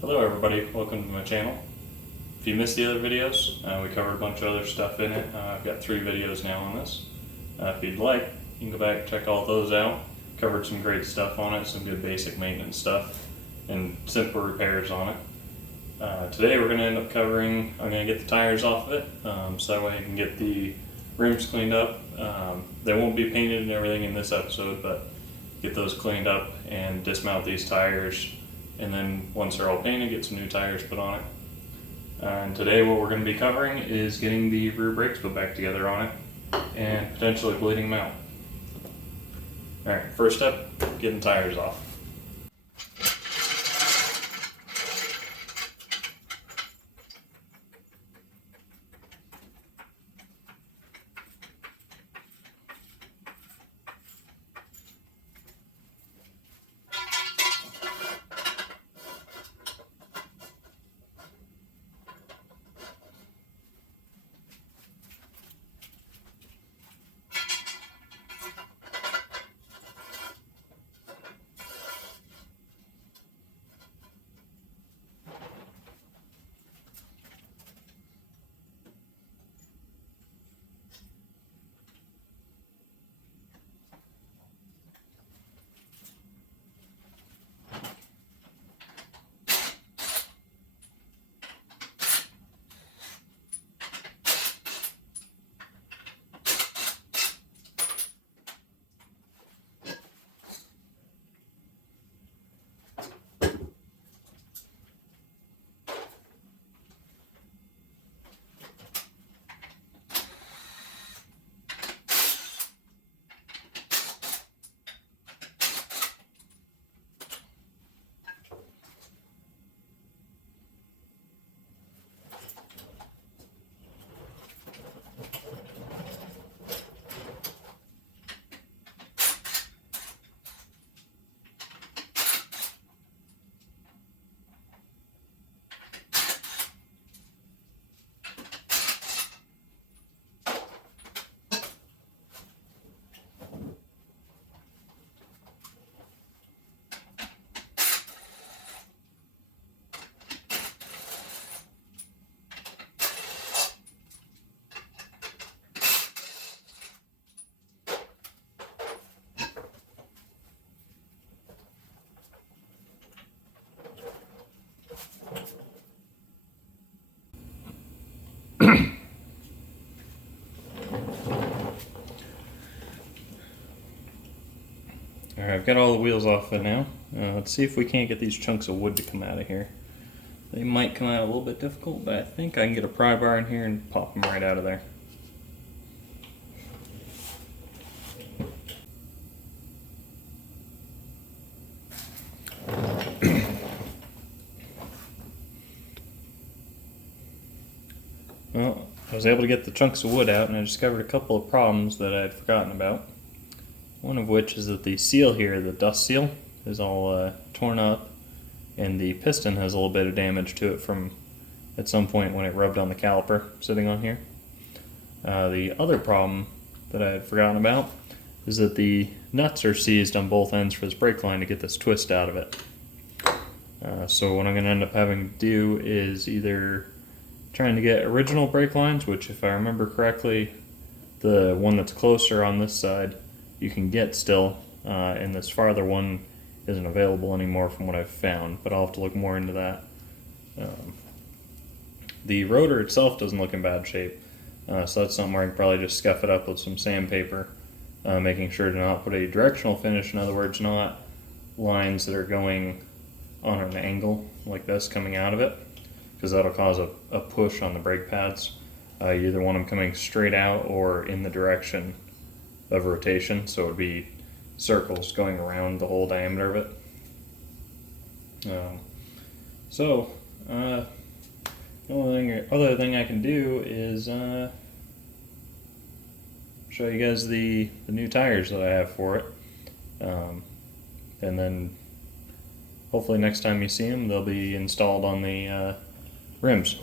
Hello everybody, welcome to my channel. If you missed the other videos, we covered a bunch of other stuff in it. I've got 3 videos now on this. If you'd like, you can go back and check all those out. Covered some great stuff on it, some good basic maintenance stuff, and simple repairs on it. Today we're going to end up covering, I'm going to get the tires off of it, so that way I can get the rims cleaned up. They won't be painted and everything in this episode, but get those cleaned up and dismount these tires. And then once they're all painted, get some new tires put on it. And today what we're going to be covering is getting the rear brakes put back together on it and potentially bleeding them out. Alright, first step, getting tires off. Alright, I've got all the wheels off it now. Let's see if we can't get these chunks of wood to come out of here. They might come out a little bit difficult, but I think I can get a pry bar in here and pop them right out of there. Well, I was able to get the chunks of wood out, and I discovered a couple of problems that I'd forgotten about. One of which is that the seal here, the dust seal, is all torn up, and the piston has a little bit of damage to it from at some point when it rubbed on the caliper sitting on here. The other problem that I had forgotten about is that the nuts are seized on both ends for this brake line to get this twist out of it. So what I'm going to end up having to do is either trying to get original brake lines, which if I remember correctly, the one that's closer on this side you can get still, and this farther one isn't available anymore from what I've found, but I'll have to look more into that. The rotor itself doesn't look in bad shape, so that's something where I can probably just scuff it up with some sandpaper, making sure to not put a directional finish, in other words, not lines that are going on an angle like this coming out of it, because that'll cause a push on the brake pads. You either want them coming straight out or in the direction of rotation, so it would be circles going around the whole diameter of it. The only other thing I can do is show you guys the new tires that I have for it, and then hopefully next time you see them they'll be installed on the rims.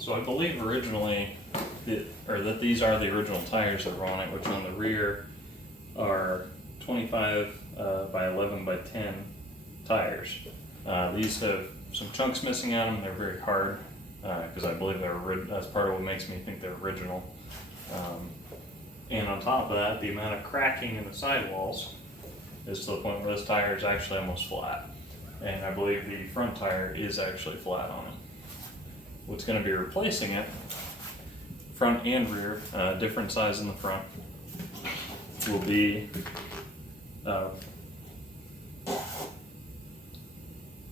So I believe originally, that these are the original tires that were on it, which on the rear are 25 by 11 by 10 tires. These have some chunks missing on them. They're very hard because I believe that's part of what makes me think they're original. And on top of that, the amount of cracking in the sidewalls is to the point where this tire is actually almost flat. And I believe the front tire is actually flat on it. What's going to be replacing it, front and rear, different size in the front, will be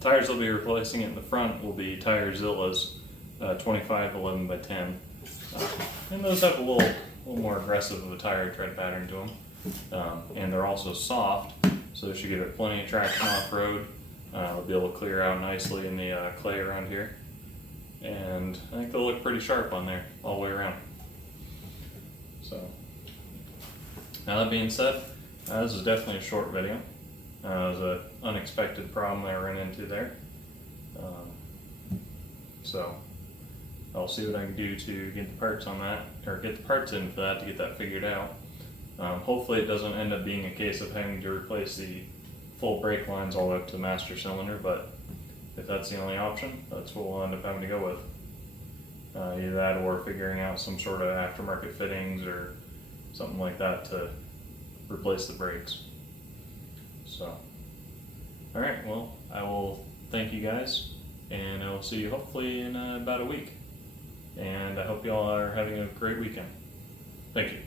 tires they'll be replacing it in the front will be Tire Zilla's 25 11 by 10. And those have a little more aggressive of a tire tread pattern to them. And they're also soft, so they should give it plenty of traction off-road. They'll be able to clear out nicely in the clay around here. And I think they'll look pretty sharp on there all the way around. So, now that being said, this is definitely a short video. It was an unexpected problem I ran into there. So, I'll see what I can do to get the parts on that, or get the parts in for that to get that figured out. Hopefully it doesn't end up being a case of having to replace the full brake lines all the way up to the master cylinder, but if that's the only option, that's what we'll end up having to go with. Either that or figuring out some sort of aftermarket fittings or something like that to replace the brakes. So, alright, well, I will thank you guys, and I will see you hopefully in about a week. And I hope you all are having a great weekend. Thank you.